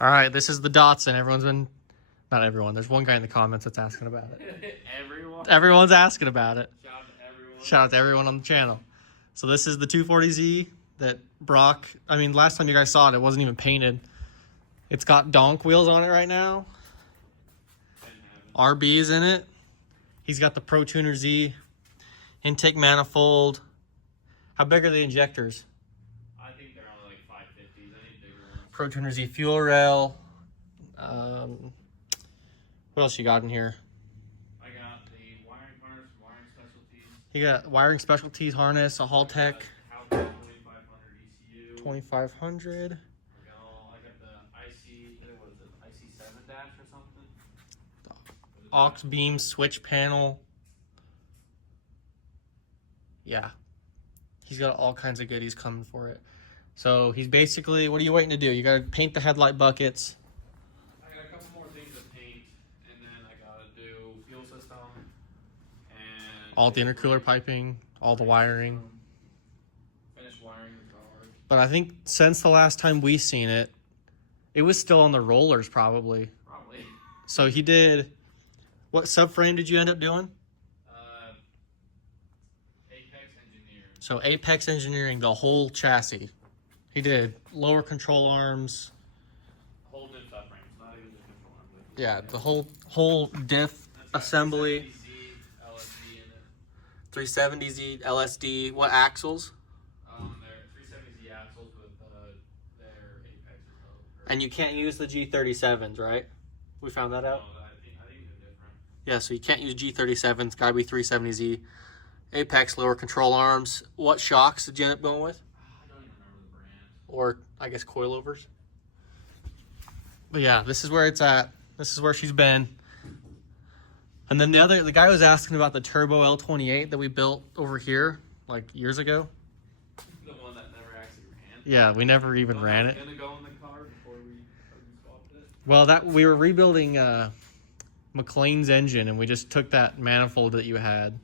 All right, this is the Datsun. Everyone's been, not everyone. There's one guy in the comments that's asking about it. Everyone? Everyone's asking about it. Shout out to everyone. Shout out to everyone on the channel. So this is the 240Z that Brock, I mean, last time you guys saw it, it wasn't even painted. It's got donk wheels on it right now. RB's in it. He's got the Pro Tuner Z, intake manifold. How big are the injectors? I think they're only like 550s. I need bigger ones. Pro Tuner Z fuel rail. What else you got in here? I got the wiring harness, wiring specialties. You got wiring specialties harness, a Haltech 2500 ECU. 2500. I got the IC, what is it, IC7 dash or something? Aux beam switch panel. Yeah. He's got all kinds of goodies coming for it. So he's basically, what are you waiting to do? You got to paint the headlight buckets. I got a couple more things to paint, and then I got to do fuel system and All the intercooler piping, all the wiring. Finish wiring the car. But I think since the last time we seen it, it was still on the rollers probably. Probably. So he did, what subframe did you end up doing? Apex Engineering. So Apex Engineering, the whole chassis. He did lower control arms. Whole new subframe. Not even the control arm. Yeah, the whole diff assembly. 370Z LSD. What axles? They're 370Z axles with their Apex or so. And you can't use the G37s, right? We found that out. No, I think they're different. Yeah, so you can't use G37s. Gotta be 370Z. Apex lower control arms. What shocks did you end up going with? I don't even remember the brand. Or I guess coilovers. But yeah, this is where it's at. This is where she's been. And then the guy was asking about the turbo L28 that we built over here like years ago. The one that never actually ran. Yeah, we never even ran it. Gonna go in the car before we swapped it. Well, we were rebuilding McLean's engine, and we just took that manifold that you had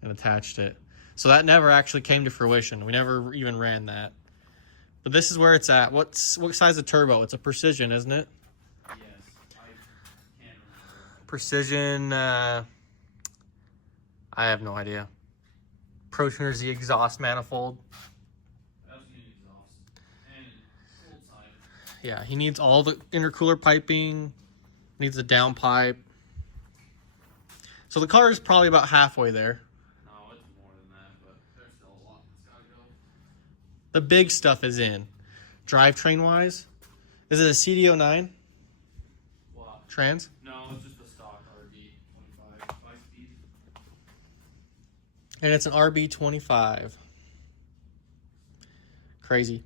and attached it. So that never actually came to fruition. We never even ran that. But this is where it's at. What size of turbo? It's a Precision, isn't it? Yes, I can't remember. Precision. I have no idea. Pro Tuner Z exhaust manifold. That was new exhaust and cold side. Yeah, he needs all the intercooler piping. Needs a downpipe. So the car is probably about halfway there. No, it's more than that, but there's still a lot that's gotta go. The big stuff is in. Drivetrain wise, is it a CDO9 What? trans? No, it's just a stock RB 25 5-speed. And it's an RB25. Crazy.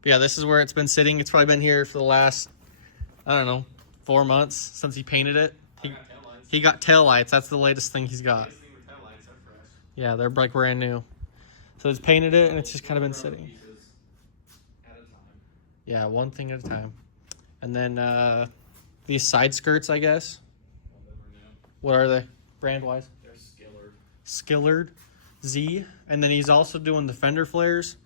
But yeah, this is where it's been sitting. It's probably been here for the last, I don't know, 4 months since he painted it. He got taillights. That's the latest thing he's got. Taillights are fresh. Yeah, they're like brand new. So it's painted it, and it's just kind of been sitting. At a time. Yeah, one thing at a time. And then these side skirts, I guess. Well, they were new. What are they, brand-wise? They're Skillard. Skillard Z. And then he's also doing the fender flares.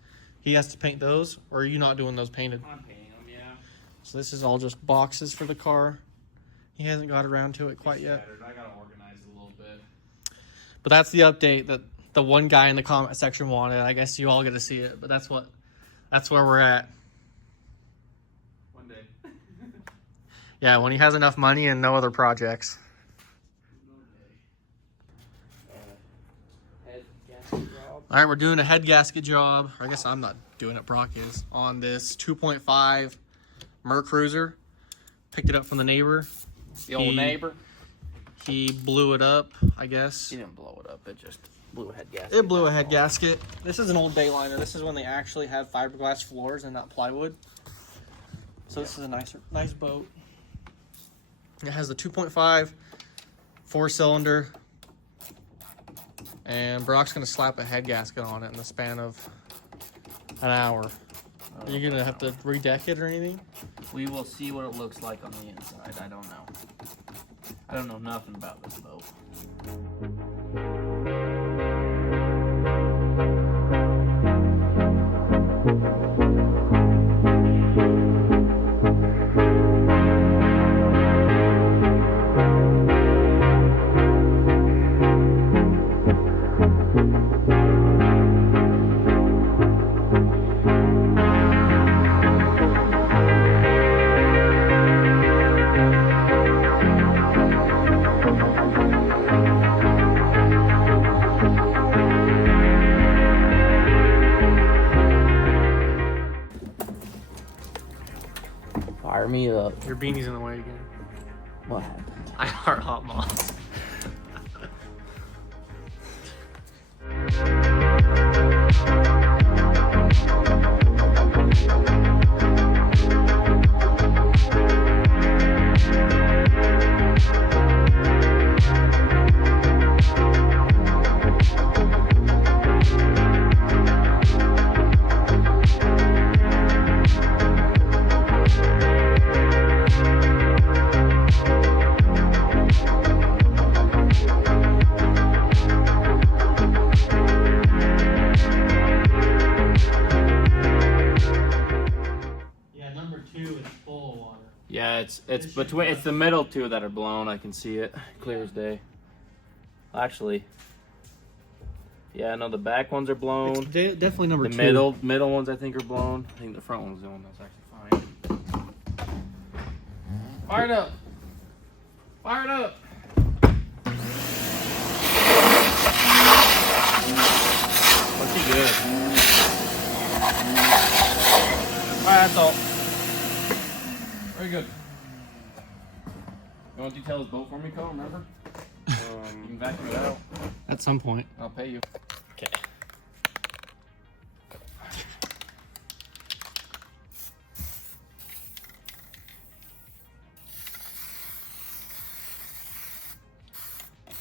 He has to paint those, or are you not doing those painted? I'm painting them, yeah. So this is all just boxes for the car. He hasn't got around to it quite yet. I gotta organize it a little bit. But that's the update that the one guy in the comment section wanted. I guess you all get to see it, but that's where we're at. One day. Yeah, when he has enough money and no other projects. Head gasket job. All right, we're doing a head gasket job. I guess I'm not doing it, Brock is. On this 2.5 Mercruiser. Picked it up from the neighbor. The old neighbor. He blew it up, I guess. He didn't blow it up. It just blew a head gasket. It blew a head gasket. This is an old Bayliner. This is when they actually had fiberglass floors and not plywood. So this is a nice boat. It has the 2.5 4-cylinder. And Brock's going to slap a head gasket on it in the span of an hour. Are you going to have to redeck it or anything? We will see what it looks like on the inside. I don't know. I don't know nothing about this boat. Fire me up. Your beanie's in the way again. What happened? I heart hot moths. Yeah, it's between, it's the middle two that are blown. I can see it clear as day. Actually, yeah, no, the back ones are blown. It's definitely number the two. middle ones I think are blown. I think the front one's the one that's actually fine. Fire it up! Fire it up! Looks good. Alright, that's all. Very good. You want to detail this boat for me, Cole? Remember? You can vacuum it out. At some point. I'll pay you. Okay.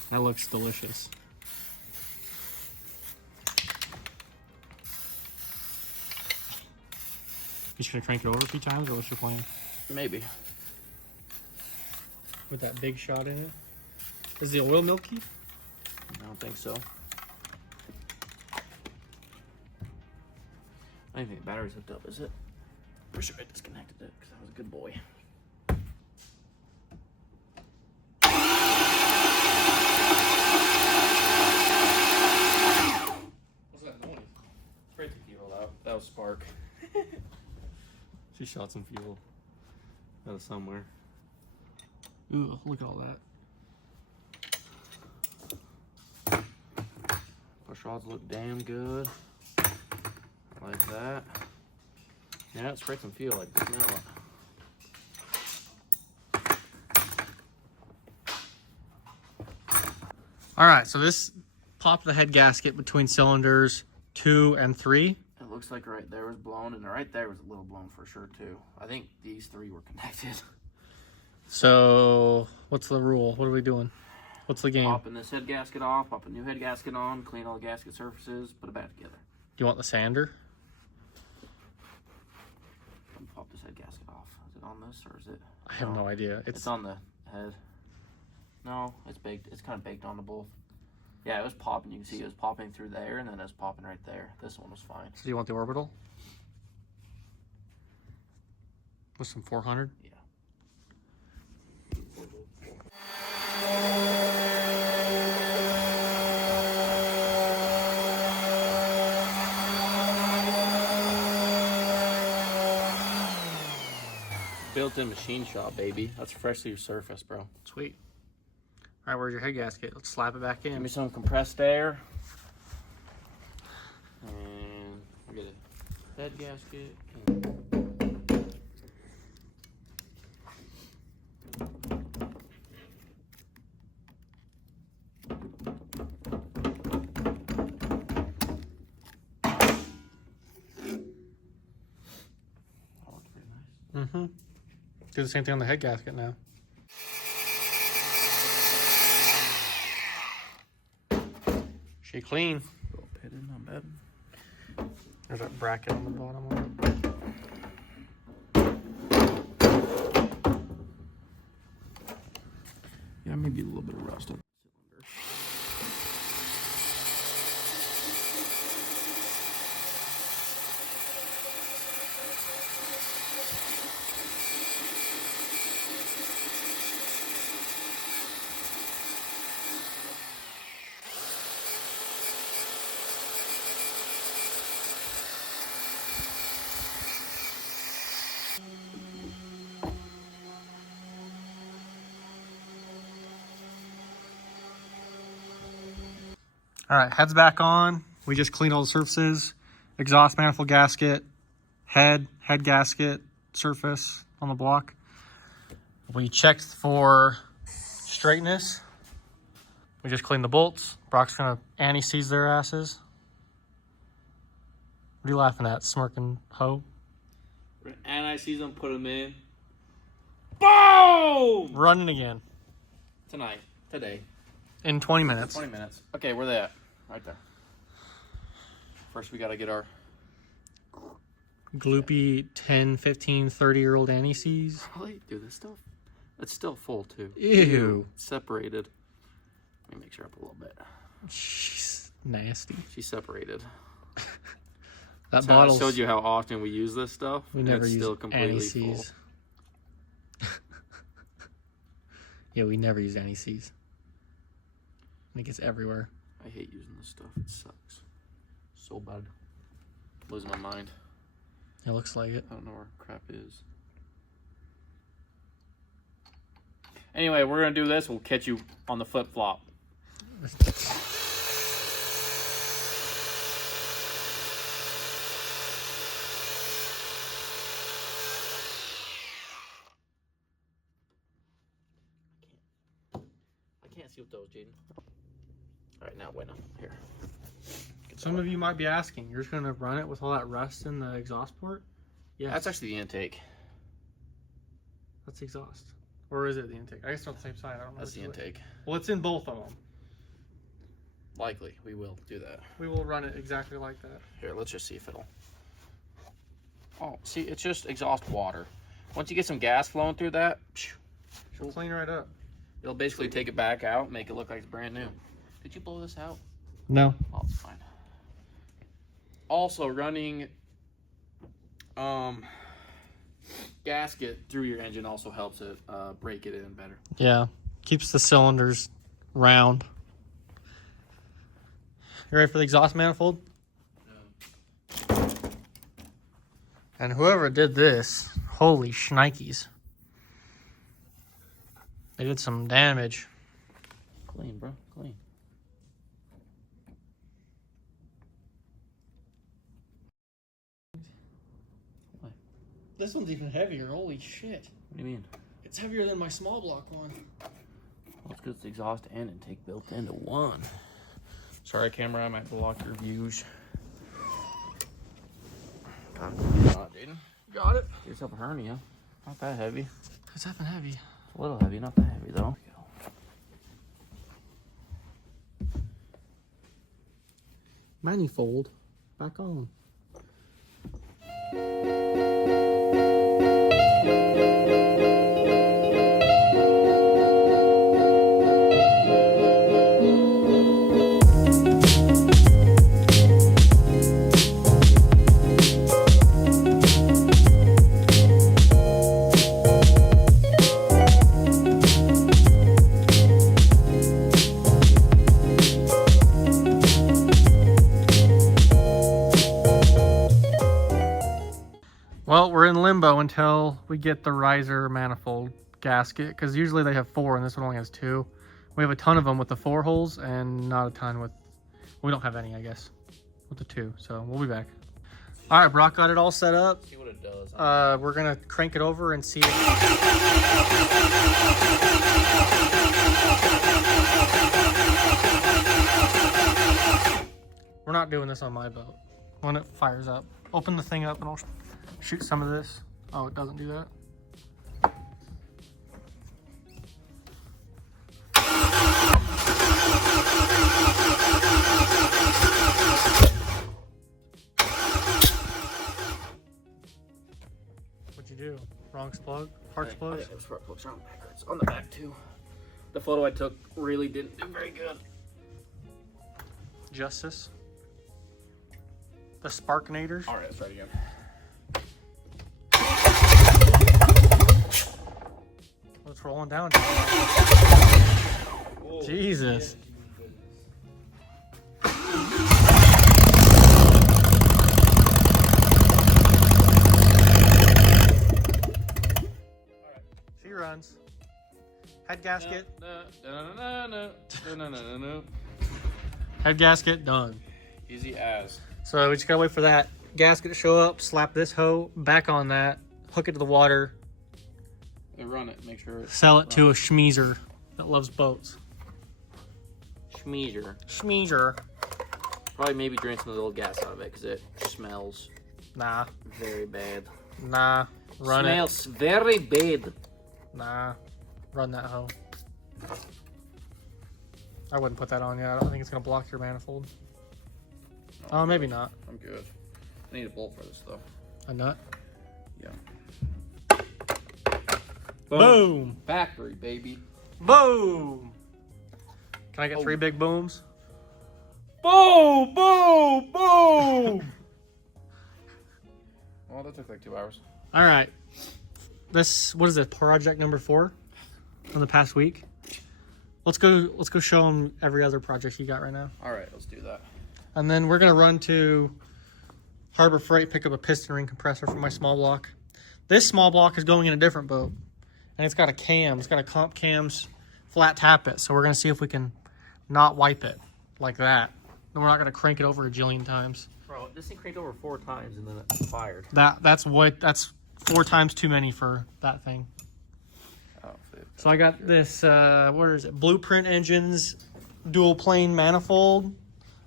That looks delicious. You just gonna crank it over a few times, or what's your plan? Maybe. With that big shot in it? Is the oil milky? I don't think so. I don't think the battery's hooked up, is it? For sure I disconnected it because I was a good boy. What's that noise? Spray some fuel out. That was spark. She shot some fuel. That was somewhere. Ooh, look at all that. Push rods look damn good. Like that. Yeah, it sprayed some fuel. I can smell it. All right, so this popped the head gasket between cylinders 2 and 3. It looks like right there was blown, and right there was a little blown for sure too. I think these three were connected. So what's the rule? What are we doing? What's the game? Popping this head gasket off, pop a new head gasket on, clean all the gasket surfaces, put it back together. Do you want the sander? Pop this head gasket off. Is it on this or is it? I have no idea. It's on the head. No, it's baked. It's kind of baked onto both. Yeah, it was popping. You can see it was popping through there, and then it was popping right there. This one was fine. So do you want the orbital? With some 400? Yeah. Built-in machine shop, baby. That's freshly surfaced, bro. Sweet. All right, where's your head gasket? Let's slap it back Give in. me some compressed air. And we got a head gasket. That looks pretty nice. Mm-hmm. Do the same thing on the head gasket now. She clean. Little pitted, not bad. There's that bracket on the bottom of it. Yeah, maybe a little bit of rust on the cylinder. All right, head's back on. We just cleaned all the surfaces. Exhaust manifold gasket, head gasket, surface. on the block. We checked for straightness. We just cleaned the bolts. Brock's gonna anti-seize their asses. What are you laughing at, smirking hoe? And I see them, put them in. Boom! Running again. Tonight. Today. In 20 minutes. 20 minutes. Okay, where they at? Right there. First, we gotta get our... Gloopy 10, 15, 30-year-old anti-seize. Really? Dude, it's still full, too. Ew. It's separated. Let me mix her up a little bit. She's nasty. She's separated. That So bottle I showed you how often we use this stuff. We and never it's use still completely full. anti-seize. Yeah, we never use anti-seize. I think it's everywhere. I hate using this stuff. It sucks. So bad. Losing my mind. It looks like it. I don't know where crap is. Anyway, we're gonna do this. We'll catch you on the flip flop. I can't see with those, Jaden. All right, now bueno. Here. Some of you might be asking, you're just gonna run it with all that rust in the exhaust port? Yeah, That's actually the intake. that's the exhaust. Or is it the intake? I guess they're on the same side. I don't know. That's the which way. intake. Well, it's in both of them. Likely, we will do that. We will run it exactly like that. Here, let's just see if it'll... Oh, see, it's just exhaust water. Once you get some gas flowing through that, She'll clean right up. it'll basically take it back out, make it look like it's brand new. Did you blow this out? No. Oh, it's fine. Also, running gasket through your engine also helps it break it in better. Yeah. Keeps the cylinders round. You ready for the exhaust manifold? No. And whoever did this, holy shnikes. They did some damage. Clean, bro. Clean. This one's even heavier. Holy shit. What do you mean? It's heavier than my small block one. Well, it's because it's exhaust and intake built into one. Sorry, camera, I might block your views. Got it, Jaden. Got it. Get yourself a hernia. Not that heavy. It's effing heavy. It's a little heavy, not that heavy though. Manifold. Back on. Well, we're in limbo until we get the riser manifold gasket, because usually they have 4 and this one only has 2. We have a ton of them with the 4 holes and not a ton with, we don't have any, I guess, with the 2. So we'll be back. All right, Brock got it all set up. See what it does. We're gonna crank it over and see. We're not doing this on my boat. When it fires up, open the thing up and I'll shoot some of this. Oh, it doesn't do that. What'd you do? Wrong plug? Parts plug? Yeah, spark plugs are on backwards. On the back too. The photo I took really didn't do very good. Justice. The Sparkinators. Alright, let's try it again. It's rolling down. Whoa. Jesus. She runs. Head gasket. Head gasket done. Easy as. So we just gotta wait for that gasket to show up, slap this hoe back on that, hook it to the water, run it. Make sure. Sell it to a schmeezer that loves boats. Schmeezer. Schmeezer. Probably maybe drain some of the old gas out of it because it smells Nah. very bad. Nah. Run Smells very bad. it. Nah. Run that hoe. I wouldn't put that on yet. I don't think it's going to block your manifold. Oh, maybe not. I'm good. I need a bolt for this though. A nut. Yeah. Boom. Factory, baby. Boom. Can I get 3 big booms? Boom! Boom! Boom! Well, that took like 2 hours. All right. This, what is it? Project number 4 from the past week. Let's go show them every other project you got right now. All right, let's do that. And then we're going to run to Harbor Freight, pick up a piston ring compressor for my small block. This small block is going in a different boat. And it's got a cam. It's got a comp cams flat tap it. So we're going to see if we can not wipe it like that. Then we're not going to crank it over a jillion times. Bro, this thing cranked over 4 times and then it fired. That's 4 times too many for that thing. Oh, So I got this, what is it? Blueprint Engines dual plane manifold.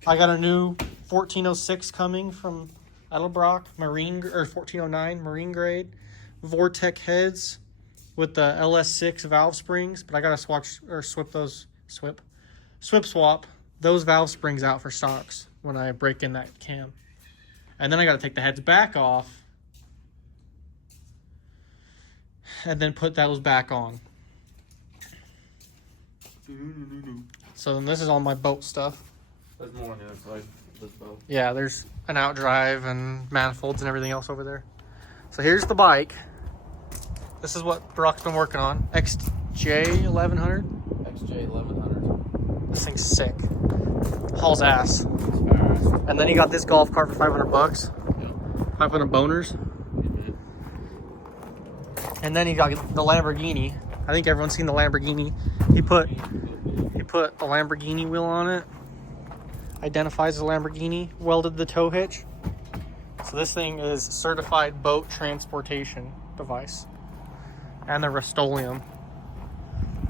I got a new 1406 coming from Edelbrock, Marine, or 1409 Marine grade. Vortec heads with the LS6 valve springs, but I gotta swap those valve springs out for stocks when I break in that cam. And then I gotta take the heads back off and then put those back on. So then this is all my boat stuff. There's more on the other side of this boat. Yeah, there's an outdrive and manifolds and everything else over there. So here's the bike. This is what Brock's been working on. XJ1100. XJ1100. This thing's sick. Hauls ass. It's fast. And then you got this golf cart for $500. Yep. 500 boners. Mm-hmm. And then you got the Lamborghini. I think everyone's seen the Lamborghini. He put the Lamborghini wheel on it. Identifies the Lamborghini. Welded the tow hitch. So this thing is certified boat transportation device. And the Rust-Oleum.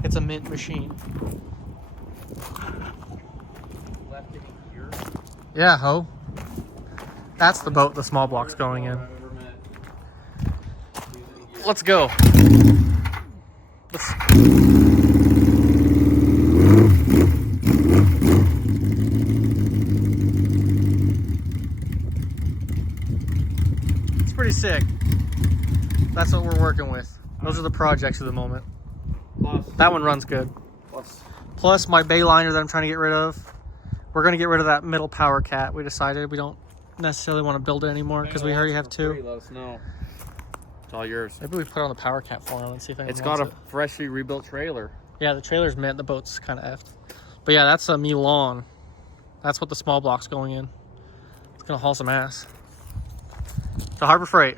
It's a mint machine. Left in here. Yeah, ho. That's the boat the small block's going in. Let's go. It's pretty sick. That's what we're working with. Those are the projects of the moment. That one runs good. Plus my Bayliner that I'm trying to get rid of. We're going to get rid of that middle power cat. We decided we don't necessarily want to build it anymore because we already have 2. Let us know. It's all yours. Maybe we put on the power cat for him and see if anyone It's got a wants it. freshly rebuilt trailer. Yeah, the trailer's mint. The boat's kind of effed. But yeah, that's a Milan. That's what the small block's going in. It's going to haul some ass. To Harbor Freight.